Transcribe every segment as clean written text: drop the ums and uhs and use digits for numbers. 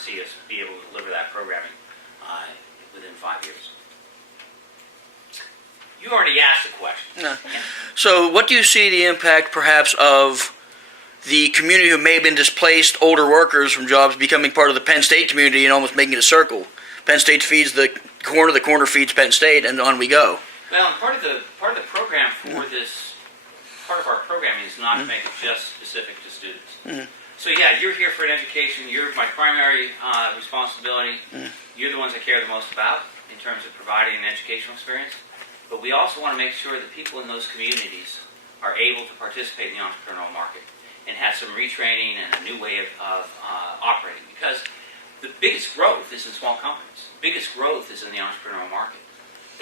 to see us be able to deliver that programming within 5 years. You already asked the question. No. So what do you see the impact perhaps of the community who may have been displaced, older workers from jobs, becoming part of the Penn State community and almost making it a circle? Penn State feeds the corner feeds Penn State, and on we go. Well, and part of the program for this, part of our programming is not to make it just specific to students. So yeah, you're here for an education. You're my primary responsibility. You're the ones I care the most about in terms of providing an educational experience. But we also want to make sure that people in those communities are able to participate in the entrepreneurial market and have some retraining and a new way of operating. Because the biggest growth is in small companies. The biggest growth is in the entrepreneurial market.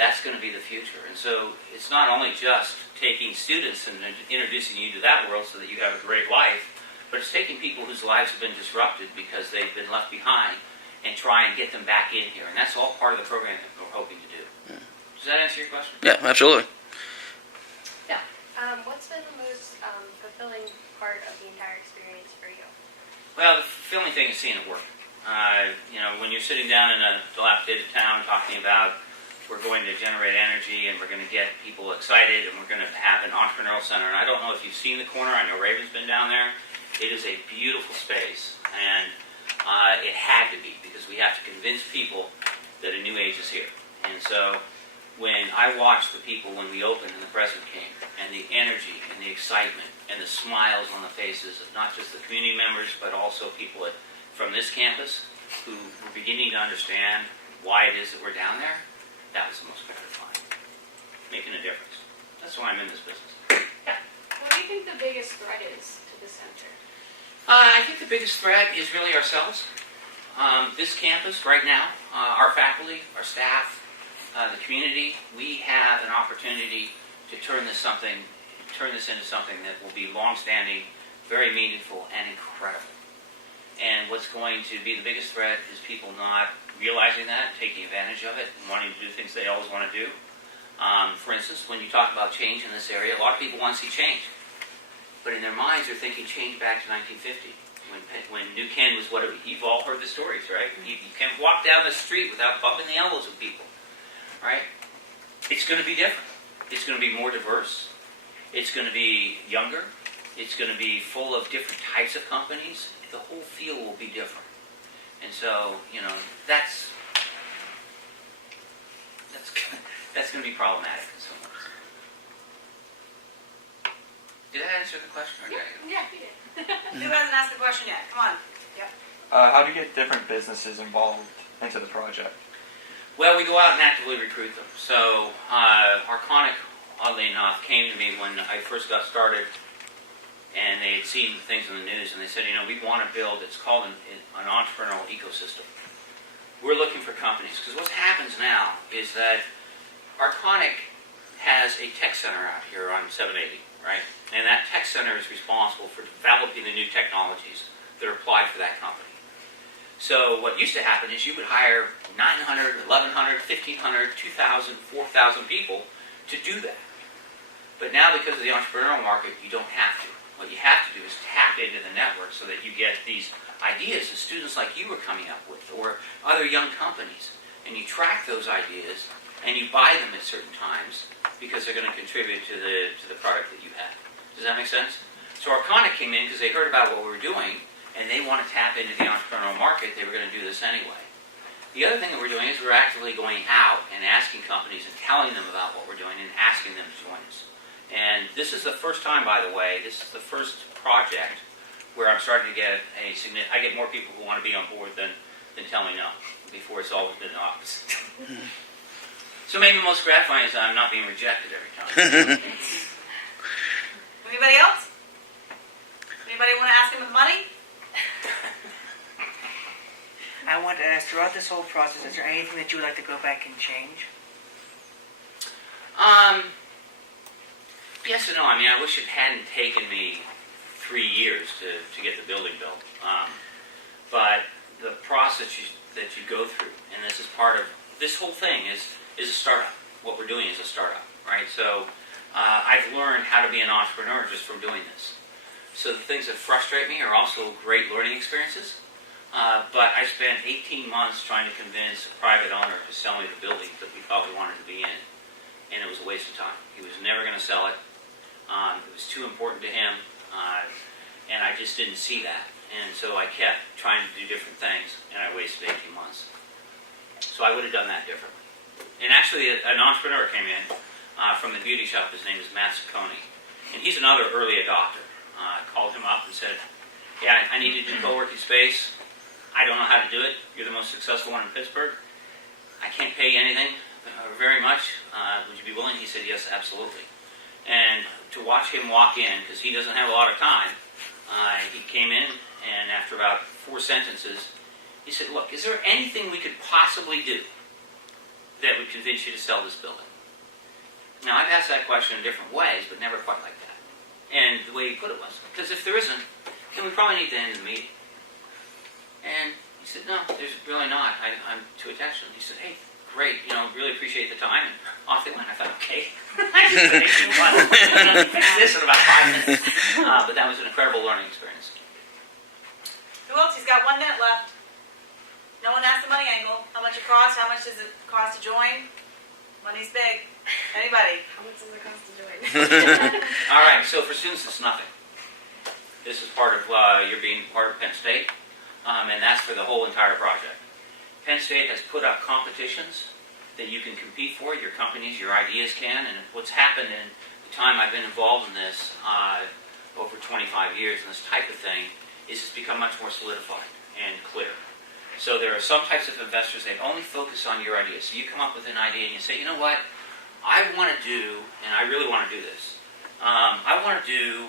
That's going to be the future. And so it's not only just taking students and introducing you to that world so that you have a great life, but it's taking people whose lives have been disrupted because they've been left behind and try and get them back in here. And that's all part of the program that we're hoping to do. Does that answer your question? Yeah, absolutely. Yeah. What's been the most fulfilling part of the entire experience for you? Well, the fulfilling thing is seeing it work. When you're sitting down in a dilapidated town talking about we're going to generate energy and we're going to get people excited and we're going to have an entrepreneurial center. And I don't know if you've seen the corner. I know Raven's been down there. It is a beautiful space, and it had to be because we have to convince people that a new age is here. And so when I watched the people when we opened and the president came, and the energy and the excitement and the smiles on the faces of not just the community members, but also people from this campus who were beginning to understand why it is that we're down there, that was the most gratifying, making a difference. That's why I'm in this business. Yeah. What do you think the biggest threat is to the center? I think the biggest threat is really ourselves. This campus right now, our faculty, our staff, the community, we have an opportunity to turn this into something that will be long-standing, very meaningful, and incredible. And what's going to be the biggest threat is people not realizing that, taking advantage of it, and wanting to do things they always want to do. For instance, when you talk about change in this area, a lot of people want to see change. But in their minds, they're thinking change back to 1950. When New Ken was whatever, you've all heard the stories, right? You can't walk down the street without bumping the elbows of people. Right? It's going to be different. It's going to be more diverse. It's going to be younger. It's going to be full of different types of companies. The whole feel will be different. And so, that's going to be problematic in some ways. Did I answer the question? Or Yeah, you did. Who hasn't asked the question yet? Come on. Yep. How do you get different businesses involved into the project? Well, we go out and actively recruit them. So, Arconic, oddly enough, came to me when I first got started, and they had seen things in the news, and they said, we want to build, it's called an entrepreneurial ecosystem. We're looking for companies, because what happens now is that Arconic has a tech center out here on 780, right? And that tech center is responsible for developing the new technologies that are applied for that company. So what used to happen is you would hire 900, 1,100, 1,500, 2,000, 4,000 people to do that. But now because of the entrepreneurial market, you don't have to. What you have to do is tap into the network so that you get these ideas that students like you are coming up with or other young companies. And you track those ideas and you buy them at certain times because they're going to contribute to the product that you have. Does that make sense? So Arconic came in because they heard about what we were doing and they want to tap into the entrepreneurial market. They were going to do this anyway. The other thing that we're doing is we're actively going out and asking companies and telling them about what we're doing and asking them to join us. And this is the first time, by the way, this is the first project where I'm starting to get I get more people who want to be on board than tell me no. Before it's always been the opposite. So maybe most gratifying is I'm not being rejected every time. Anybody else? Anybody want to ask him with money? I wanted to ask, throughout this whole process, is there anything that you would like to go back and change? Yes and no. I wish it hadn't taken me 3 years to get the building built. But the process that you go through, and this is part of, this whole thing is a startup. What we're doing is a startup, right? So I've learned how to be an entrepreneur just from doing this. So the things that frustrate me are also great learning experiences. But I spent 18 months trying to convince a private owner to sell me the building that we thought we wanted to be in. And it was a waste of time. He was never going to sell it. It was too important to him. And I just didn't see that. And so I kept trying to do different things, and I wasted 18 months. So I would have done that differently. And actually, an entrepreneur came in from the beauty shop. His name is Matt Ciccone. And he's another early adopter. Called him up and said, yeah, I need to do co-working space. I don't know how to do it. You're the most successful one in Pittsburgh. I can't pay you anything very much. Would you be willing? He said, yes, absolutely. And to watch him walk in, because he doesn't have a lot of time, he came in, and after about 4 sentences, he said, look, is there anything we could possibly do that would convince you to sell this building? Now, I've asked that question in different ways, but never quite like that. And the way he put it was, because if there isn't, then we probably need to end the meeting. And he said, no, there's really not. I'm too attached to it. He said, hey, great, really appreciate the time. And off they went. I thought, okay, I just finished one. Fix this in about 5 minutes. But that was an incredible learning experience. Who else? He's got 1 minute left. No one asked the money angle. How much it costs? How much does it cost to join? Money's big. Anybody? How much does it cost to join? All right, so for students, it's nothing. This is part of your being part of Penn State, and that's for the whole entire project. Penn State has put up competitions that you can compete for, your companies, your ideas can, and what's happened in the time I've been involved in this, over 25 years, and this type of thing, is it's become much more solidified and clear. So there are some types of investors that only focus on your ideas. So you come up with an idea and you say, you know what, I want to do, and I really want to do this, I want to do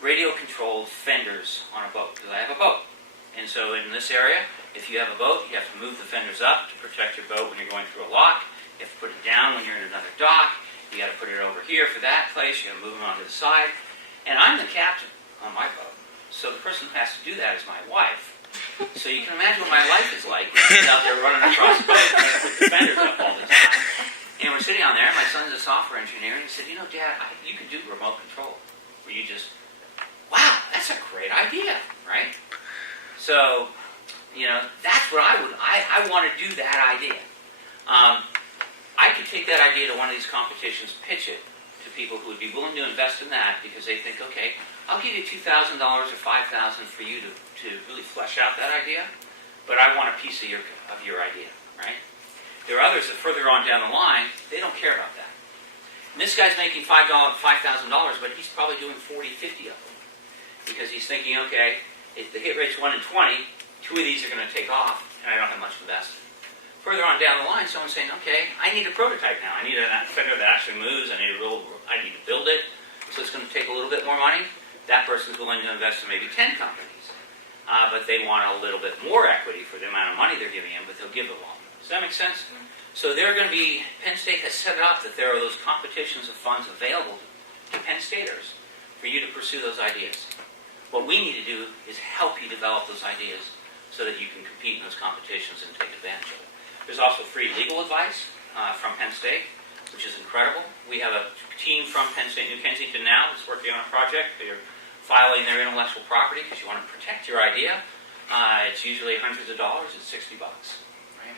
radio-controlled fenders on a boat, because I have a boat. And so in this area, if you have a boat, you have to move the fenders up to protect your boat when you're going through a lock. You have to put it down when you're in another dock. You got to put it over here for that place. You got to move them onto the side. And I'm the captain on my boat. So the person who has to do that is my wife. So you can imagine what my life is like when she's out there running across the boat and I put the fenders up all the time. And we're sitting on there, my son's a software engineer, and he said, Dad, you could do remote control. Where you just, wow, that's a great idea, right? So, that's what I want to do that idea. I could take that idea to one of these competitions, pitch it to people who would be willing to invest in that because they think, okay, I'll give you $2,000 or $5,000 for you to really flesh out that idea, but I want a piece of your idea, right? There are others that further on down the line, they don't care about that. And this guy's making $5,000, but he's probably doing 40, 50 of them because he's thinking, okay, if the hit rate's 1 in 20, 2 of these are going to take off, and I don't have much invested. Further on down the line, someone's saying, okay, I need a prototype now. I need a fender that actually moves. I need to build it. So it's going to take a little bit more money. That person's willing to invest in maybe 10 companies. But they want a little bit more equity for the amount of money they're giving them, but they'll give it all. Does that make sense? So they're going to be, Penn State has set it up that there are those competitions of funds available to Penn Staters for you to pursue those ideas. What we need to do is help you develop those ideas so that you can compete in those competitions and take advantage of it. There's also free legal advice from Penn State, which is incredible. We have a team from Penn State, New Kensington now, that's working on a project. They're filing their intellectual property because you want to protect your idea. It's usually hundreds of dollars. It's $60. Right?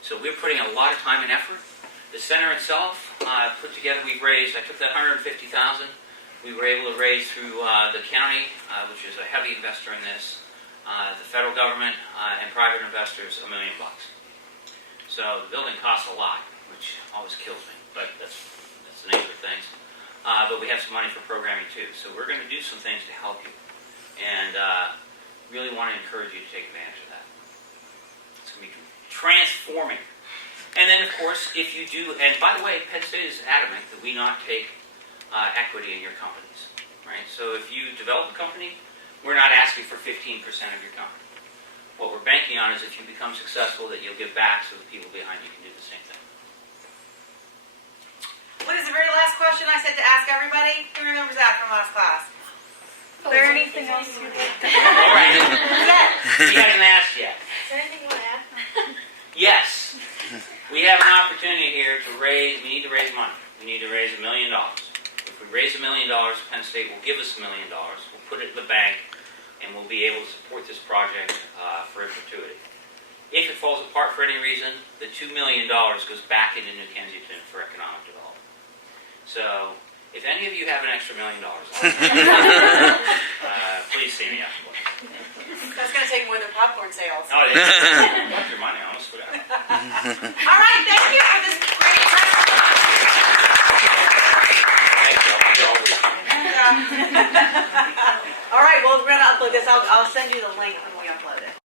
So we're putting a lot of time and effort. The center itself, put together, we've raised, I took that $150,000. We were able to raise through the county, which is a heavy investor in this, the federal government, and private investors, $1 million. So the building costs a lot, which always kills me, but that's the nature of things. But we have some money for programming too. So we're going to do some things to help you, and really want to encourage you to take advantage of that. It's going to be transforming. And then, of course, if you do, and by the way, Penn State is adamant that we not take equity in your companies, right? So if you develop a company, we're not asking for 15% of your company. What we're banking on is if you become successful, that you'll give back so the people behind you can do the same thing. What is the very last question I said to ask everybody? Who remembers that from last class? Is there anything else you'd like to All right. You haven't asked yet. Is there anything you want to add? Yes. We have an opportunity here to raise, we need to raise money. We need to raise $1 million. If we raise $1 million, Penn State will give us $1 million. We'll put it in the bank, and we'll be able to support this project for perpetuity. If it falls apart for any reason, the $2 million goes back into New Kensington for economic development. So, if any of you have an extra $1 million, please see me afterwards. That's gonna take more than popcorn sales. Oh, that's your money, I almost forgot. All right, thank you for this great presentation. Thank you. All right, well, we're gonna upload this. I'll send you the link.